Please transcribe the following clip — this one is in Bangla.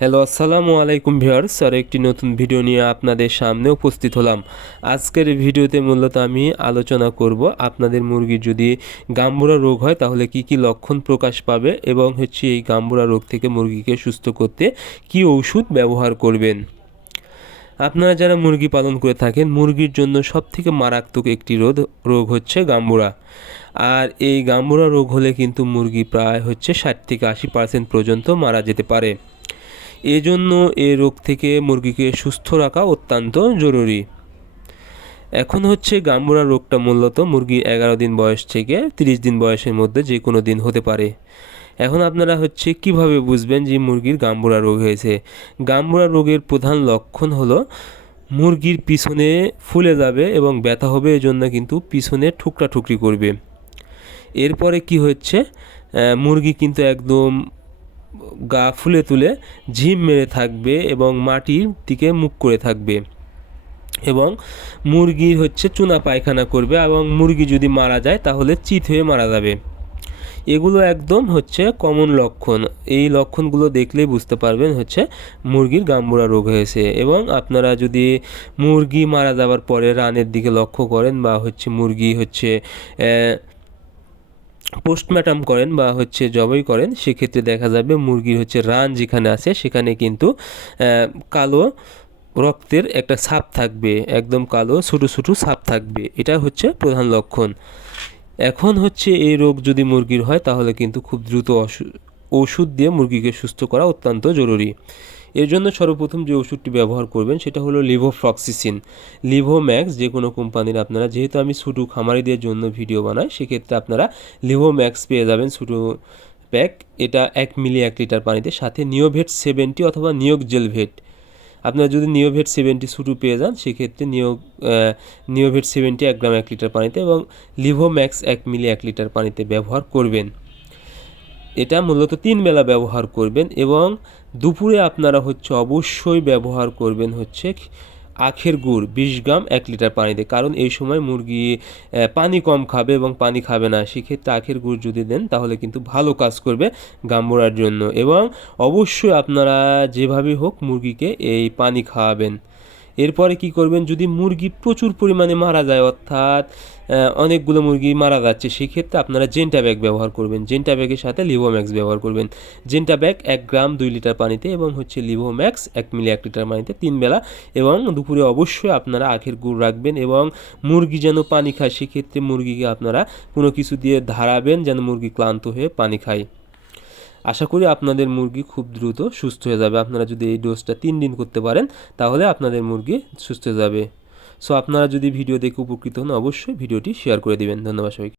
হ্যালো আসসালামু আলাইকুম ভিউয়ার্স, আর একটি নতুন ভিডিও নিয়ে আপনাদের সামনে উপস্থিত হলাম। আজকের ভিডিওতে মূলত আমি আলোচনা করব আপনাদের মুরগির যদি গাম্বুরা রোগ হয় তাহলে কি কি লক্ষণ প্রকাশ পাবে এবং এই গাম্বুরা রোগ থেকে মুরগিকে সুস্থ করতে কি ওষুধ ব্যবহার করবেন। আপনারা যারা মুরগি পালন করে থাকেন, মুরগির জন্য সবথেকে মারাত্মক একটি রোগ হচ্ছে গাম্বুরা। আর এই গাম্বুরা রোগ হলে কিন্তু মুরগি প্রায় 60 থেকে 80% পর্যন্ত মারা যেতে পারে। এজন্য এই রোগ থেকে মুরগিকে সুস্থ রাখা অত্যন্ত জরুরি। এখন গাম্বুরা রোগটা মূলত মুরগি 11 দিন বয়স থেকে 30 দিন বয়সের মধ্যে যে কোনো দিন হতে পারে। এখন আপনারা কিভাবে বুঝবেন যে মুরগির গাম্বুরা রোগ হয়েছে। গাম্বুরা রোগের প্রধান লক্ষণ হলো মুরগির পিছনে ফুলে যাবে এবং ব্যথা হবে, এজন্য কিন্তু পিছনে ঠুকরি করবে। এরপরে কি মুরগি কিন্তু একদম গা ফুলে তুলে ঝিম মেরে থাকবে এবং মাটির দিকে মুখ করে থাকবে এবং মুরগির চুনা পায়খানা করবে এবং মুরগি যদি মারা যায় তাহলে চিত হয়ে মারা যাবে। এগুলো একদম কমন লক্ষণ। এই লক্ষণগুলো দেখলেই বুঝতে পারবেন মুরগির গাম্বুরা রোগ হয়েছে। এবং আপনারা যদি মুরগি মারা যাওয়ার পরে রানের দিকে লক্ষ্য করেন বা মুরগি পোস্টমর্টম করেন বা জবাই করেন, সেক্ষেত্রে দেখা যাবে মুরগির রান যেখানে আছে সেখানে কিন্তু কালো রক্তের একটা ছাপ থাকবে, একদম কালো ছোটো ছোটো ছাপ থাকবে। এটা প্রধান লক্ষণ। এখন এই রোগ যদি মুরগির হয় তাহলে কিন্তু খুব দ্রুত ওষুধ দিয়ে মুরগিকে সুস্থ করা অত্যন্ত জরুরি। এর জন্য সর্বপ্রথম যে ওষুধটি ব্যবহার করবেন সেটা হলো লিভোফ্লক্সিসিন, লিভোম্যাক্স। যে কোনো কোম্পানির আপনারা, যেহেতু আমি ছোটো খামারিদের জন্য ভিডিও বানাই, সেক্ষেত্রে আপনারা লিভোম্যাক্স পেয়ে যাবেন ছোটো প্যাক। এটা 1 মিলি 1 লিটার পানিতে, সাথে নিওভেট 70 অথবা নিয়োগ জেলভেট। আপনারা যদি নিওভেট 70 ছোটো পেয়ে যান সেক্ষেত্রে নিওভেট 70 1 গ্রাম 1 লিটার পানিতে এবং লিভোম্যাক্স 1 মিলি 1 লিটার পানিতে ব্যবহার করবেন। এটা মূলত 3 বেলা ব্যবহার করবেন এবং দুপুরে আপনারা অবশ্যই ব্যবহার করবেন আখের গুড় 20 গ্রাম 1 লিটার পানিতে। কারণ এই সময় মুরগি পানি কম খাবে এবং পানি খাবে না, সেক্ষেত্রে আখের গুড় যদি দেন তাহলে কিন্তু ভালো কাজ করবে গাম্বুরার জন্য। এবং অবশ্যই আপনারা যেভাবে হোক মুরগিকে এই পানি খাওয়াবেন। এরপরে কি করবেন, যদি মুরগি প্রচুর পরিমাণে মারা যায়, অর্থাৎ অনেকগুলো মুরগি মারা যাচ্ছে, সেক্ষেত্রে আপনারা জেন্টা ব্যাগ ব্যবহার করবেন। জেন্টা ব্যাগের সাথে লিভোম্যাক্স ব্যবহার করবেন। জেন্টা ব্যাগ 1 গ্রাম 2 লিটার পানিতে এবং লিভোম্যাক্স 1 মিলি 1 লিটার পানিতে 3 বেলা। এবং দুপুরে অবশ্যই আপনারা আখের গুড় রাখবেন এবং মুরগি যেন পানি খায়, সেক্ষেত্রে মুরগিকে আপনারা কোনো কিছু দিয়ে ধারাবেন যেন মুরগি ক্লান্ত হয়ে পানি খায়। আশা করি আপনাদের মুরগি খুব দ্রুত সুস্থ হয়ে যাবে। আপনারা যদি এই ডোজটা 3 দিন করতে পারেন তাহলে আপনাদের মুরগি সুস্থ হয়ে যাবে। সো আপনারা যদি ভিডিও দেখে উপকৃত হন অবশ্যই ভিডিওটি শেয়ার করে দিবেন। ধন্যবাদ সবাইকে।